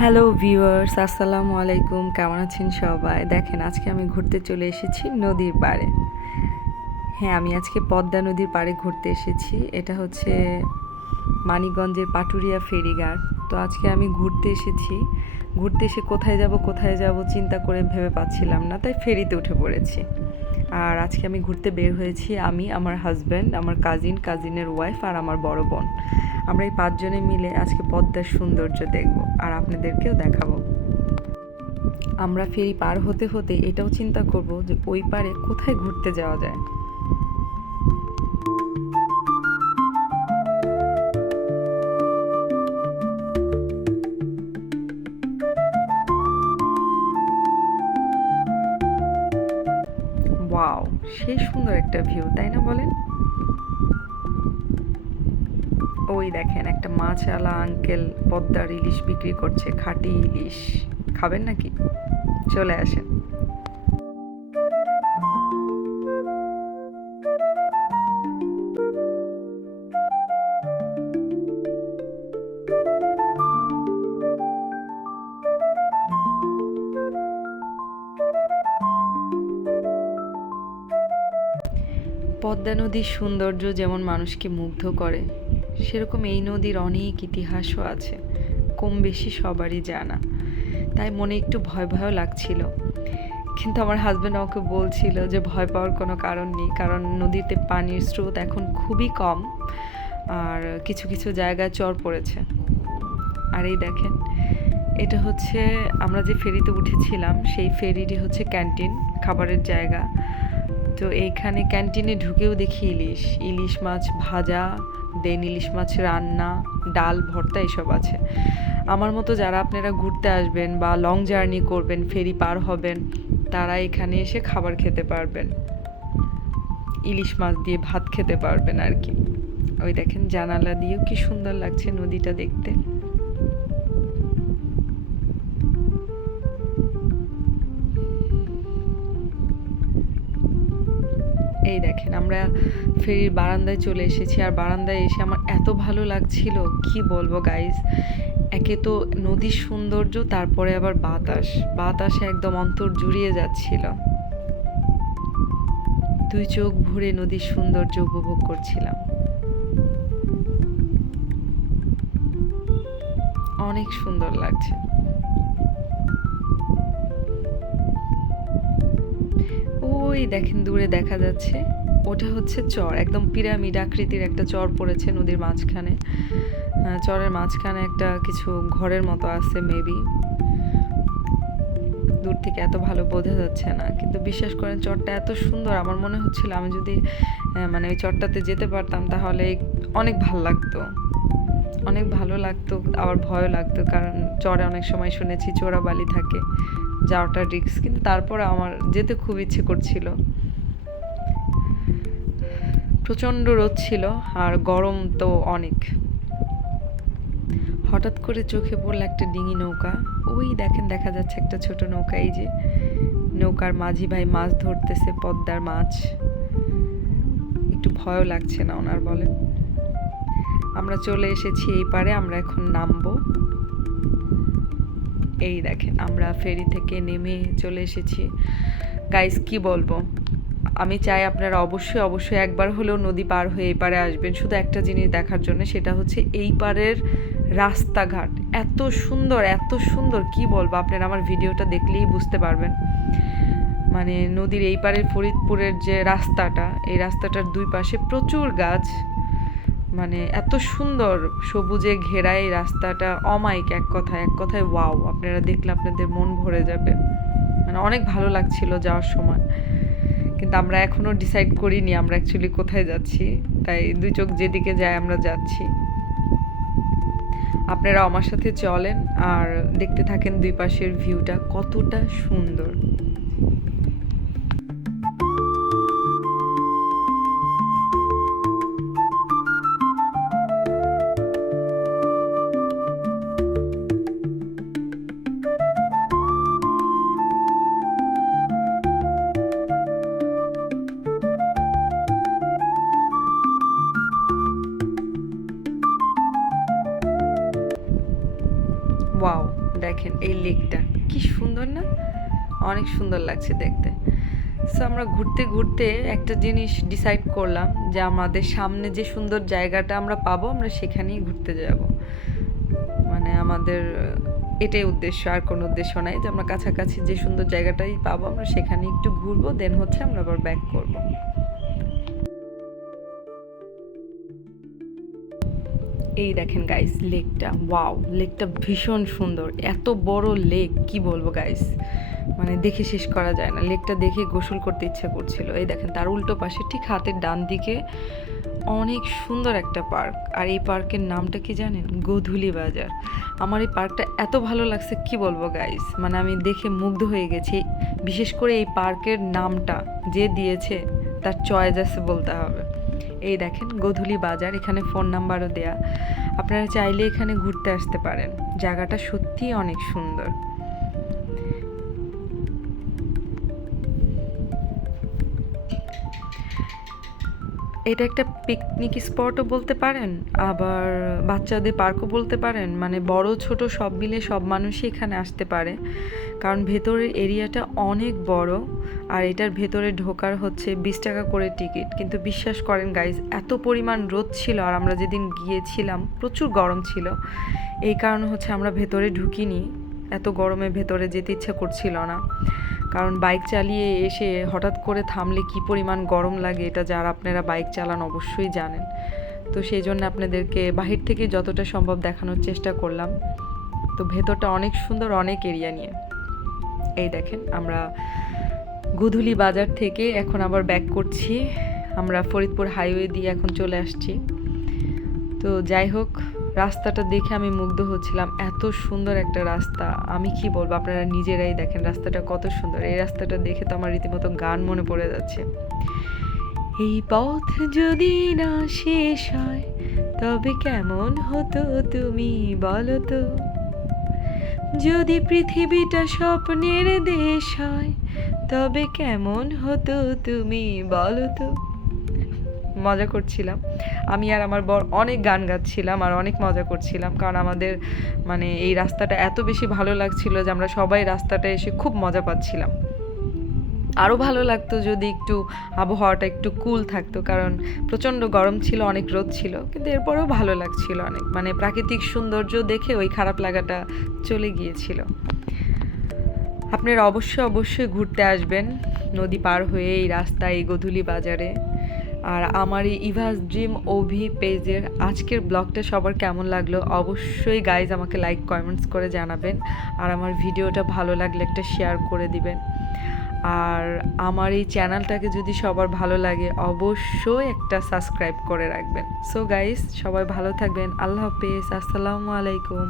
Hello viewers আসসালামু আলাইকুম। কেমন আছেন সবাই? দেখেন, আজকে আমি ঘুরতে চলে এসেছি নদীর পাড়ে। হ্যাঁ আমি আজকে পদ্মা নদীর পাড়ে ঘুরতে এসেছি। এটা হচ্ছে মানিকগঞ্জের পাটুরিয়া ফেরিঘাট। তো আজকে আমি ঘুরতে এসেছি। ঘুরতে এসে কোথায় যাব কোথায় যাব চিন্তা করে ভেবে পাচ্ছিলাম না, তাই ফেরিতে উঠে পড়েছি। আর আজকে আমি ঘুরতে বের হয়েছি আমি, আমার হাজব্যান্ড আমার কাজিন কাজিনের ওয়াইফ আর আমার বড় বোন। আমরা এই পাঁচজনে মিলে আজকে পদ্মার সৌন্দর্য দেখব আর আপনাদেরকেও দেখাবো। আমরা ফেরি পার হতে হতে এটাও চিন্তা করব যে ওই পারে কোথায় ঘুরতে যাওয়া যায়। সে সুন্দর একটা ভিউ তাই না বলেন? ওই দেখেন, একটা মাছওয়ালা আঙ্কেল পদ্মার ইলিশ বিক্রি করছে, খাঁটি ইলিশ। খাবেন নাকি? চলে আসেন। পদ্মা নদীর সৌন্দর্য যেমন মানুষকে মুগ্ধ করে, সেরকম এই নদীর অনেক ইতিহাসও আছে, কম বেশি সবারই জানা। তাই মনে একটু ভয় ভয়ও লাগছিল। কিন্তু আমার হাজব্যান্ড আমাকে বলছিল যে ভয় পাওয়ার কোনো কারণ নেই, কারণ নদীতে পানির স্রোত এখন খুবই কম, আর কিছু কিছু জায়গায় চর পড়েছে। আর এই দেখেন, এটা হচ্ছে আমরা যে ফেরিতে উঠেছিলাম, সেই ফেরিটি হচ্ছে ক্যান্টিন খাবারের জায়গা। তো এইখানে ক্যান্টিনে ঢুকেও দেখি ইলিশ। ইলিশ মাছ ভাজা, দেন ইলিশ মাছ রান্না, ডাল, ভর্তা এসব আছে। আমার মতো যারা আপনারা ঘুরতে আসবেন বা লং জার্নি করবেন, ফেরি পার হবেন, তারা এখানে এসে খাবার খেতে পারবেন। ইলিশ মাছ দিয়ে ভাত খেতে পারবেন আর কি। ওই দেখেন জানালা দিয়েও কি সুন্দর লাগছে নদীটা দেখতে। এই দেখেন, আমরা ফেরির বারান্দায় চলে এসেছি আর বারান্দায় এসে আমার এত ভালো লাগছিল। কি বলব গাইস একে তো নদীর সৌন্দর্য, তারপরে আবার বাতাস। বাতাসে একদম অন্তর জুড়িয়ে যাচ্ছিল। দুই চোখ ভরে নদীর সৌন্দর্য উপভোগ করছিলাম। অনেক সুন্দর লাগছে। ওই দেখেন দূরে দেখা যাচ্ছে। ওটা হচ্ছে চর, একদম পিরামিড আকৃতির একটা চর পড়েছে নদীর মাঝখানে। চরের মাঝখানে একটা কিছু ঘরের মতো আছে মেবি দূর থেকে এত ভালো বোঝা যাচ্ছে না, কিন্তু বিশ্বাস করেন চরটা এত সুন্দর। আমার মনে হচ্ছিল আমি যদি মানে ওই চরটাতে যেতে পারতাম, তাহলে অনেক ভালো লাগতো। অনেক ভালো লাগতো, আবার ভয়ও লাগতো, কারণ চরে অনেক সময় শুনেছি চোরাবালি থাকে। যাওয়াটা রিক্স কিন্তু তারপরে আমার যেতে খুব ইচ্ছে করছিল। প্রচণ্ড রোদ ছিল আর গরম তো অনেক। হঠাৎ করে চোখে পড়ল একটা ডিঙি নৌকা। ওই দেখেন, দেখা যাচ্ছে একটা ছোট নৌকা, এই যে নৌকার মাঝি ভাই মাছ ধরতেছে, পদ্মার মাছ। একটু ভয়ও লাগছে না ওনার বলেন আমরা চলে এসেছি এই পারে, আমরা এখন নামবো। এই দেখেন আমরা ফেরি থেকে নেমে চলে এসেছি। গাইস কি বলব? আমি চাই আপনারা অবশ্যই অবশ্যই একবার হলেও নদী পার হয়ে এই পারে আসবেন। শুধু একটা জিনিস দেখার জন্য, সেটা হচ্ছে এই পারের রাস্তাঘাট। এত সুন্দর এত সুন্দর, কি বলব? আপনারা আমার ভিডিওটা দেখলেই বুঝতে পারবেন। মানে নদীর এই পারের ফরিদপুরের যে রাস্তাটা, এই রাস্তাটার দুই পাশে প্রচুর গাছ। মানে এত সুন্দর সবুজে ঘেরা এই রাস্তাটা অমাইক এক কথায় এক কথায় ওয়াও আপনারা দেখলে আপনাদের মন ভরে যাবে। মানে অনেক ভালো লাগছিল যাওয়ার সময়। কিন্তু আমরা এখনও ডিসাইড করিনি আমরা অ্যাকচুয়ালি কোথায় যাচ্ছি, তাই দুই চোখ যেদিকে যায় আমরা যাচ্ছি। আপনারা আমার সাথে চলেন আর দেখতে থাকেন দুই পাশের ভিউটা কতটা সুন্দর। ওয়াও, দেখেন এই লেকটা। কি সুন্দর না? অনেক সুন্দর লাগছে দেখতে। সো আমরা ঘুরতে ঘুরতে একটা জিনিস ডিসাইড করলাম যে আমাদের সামনে যে সুন্দর জায়গাটা আমরা পাবো, আমরা সেখানেই ঘুরতে যাব। মানে আমাদের, এটাই উদ্দেশ্য, আর কোনো উদ্দেশ্য নাই যে আমরা কাছাকাছি যে সুন্দর জায়গাটাই পাবো, আমরা সেখানে একটু ঘুরবো দেন হচ্ছে আমরা আবার ব্যাক করব। এই দেখেন গাইস লেকটা। ওয়াও লেকটা ভীষণ সুন্দর। এত বড় লেক, কি বলব গাইস মানে দেখে শেষ করা যায় না। লেকটা দেখে গোসল করতে ইচ্ছা করছিল। এই দেখেন, তার উল্টো পাশে, ঠিক হাতের ডান দিকে অনেক সুন্দর একটা পার্ক। আর এই পার্কের নামটা কি জানেন? গোধুলি বাজার। আমার এই পার্কটা এত ভালো লাগছে, কি বলব গাইস মানে আমি দেখে মুগ্ধ হয়ে গেছি। বিশেষ করে এই পার্কের নামটা যে দিয়েছে, তার চয়েস আছে বলতে হবে। এই দেখেন, গোধূলি বাজার, এখানে ফোন নাম্বারও দেয়া। আপনারা চাইলে এখানে ঘুরতে আসতে পারেন। জায়গাটা সত্যিই অনেক সুন্দর। এটা একটা পিকনিক স্পটও বলতে পারেন, আবার বাচ্চাদের পার্কও বলতে পারেন মানে বড়, ছোট সব মিলে সব মানুষই এখানে আসতে পারে। কারণ ভেতরের এরিয়াটা অনেক বড়, আর এটার ভেতরে ঢোকার হচ্ছে বিশ টাকা করে টিকিট কিন্তু বিশ্বাস করেন গাইজ এত পরিমাণ রোদ ছিল, আর আমরা যেদিন গিয়েছিলাম, প্রচুর গরম ছিল। এই কারণে হচ্ছে আমরা ভেতরে ঢুকিনি, এত গরমে ভেতরে যেতে ইচ্ছা করছিল না। কারণ বাইক চালিয়ে এসে হঠাৎ করে থামলে কি পরিমাণ গরম লাগে এটা যারা আপনারা বাইক চালান অবশ্যই জানেন। তো সেই জন্য আপনাদেরকে বাহির থেকে যতটা সম্ভব দেখানোর চেষ্টা করলাম। তো ভেতরটা অনেক সুন্দর, অনেক এরিয়া নিয়ে। এই দেখেন, আমরা গুধুলি বাজার থেকে এখন আবার ব্যাক করছি। আমরা ফরিদপুর হাইওয়ে দিয়ে এখন চলে আসছি। তো যাই হোক রাস্তাটা দেখে আমি মুগ্ধ হচ্ছিলাম। এত সুন্দর একটা রাস্তা। আমি কি বলব, আপনারা নিজেরাই দেখেন রাস্তাটা কত সুন্দর। এই রাস্তাটা দেখে তো আমার রীতিমতো গান মনে পড়ে যাচ্ছে। এই পথ যদি না শেষ হয়, তবে কেমন হতো তুমি বলো তো? যদি পৃথিবীটা স্বপ্নের দেশ হয়, তবে কেমন হতো তুমি বলো তো? মজা করছিলাম। আমি আর আমার বর অনেক গান গাচ্ছিলাম আর অনেক মজা করছিলাম। কারণ আমাদের মানে এই রাস্তাটা এত বেশি ভালো লাগছিল যে আমরা সবাই রাস্তাটা এসে খুব মজা পাচ্ছিলাম। আরও ভালো লাগতো যদি একটু আবহাওয়াটা একটু কুল থাকতো। কারণ প্রচণ্ড গরম ছিল, অনেক রোদ ছিল। কিন্তু এরপরেও ভালো লাগছিল অনেক। মানে প্রাকৃতিক সৌন্দর্য দেখে ওই খারাপ লাগাটা চলে গিয়েছিল। আপনারা অবশ্যই অবশ্যই ঘুরতে আসবেন নদী পার হয়ে এই রাস্তায় এই গধুলি বাজারে। আর আমার এই ইভাস ড্রিম ওভি পেজের আজকের ব্লগটা সবার কেমন লাগল অবশ্যই গাইজ আমাকে লাইক কমেন্টস করে জানাবেন আর আমার ভিডিওটা ভালো লাগলে একটা শেয়ার করে দিবেন। আর আমার এই চ্যানেলটাকে যদি সবার ভালো লাগে অবশ্যই একটা সাবস্ক্রাইব করে রাখবেন। সো গাইস সবাই ভালো থাকবেন, আল্লাহ হাফেজ, আসসালামু আলাইকুম।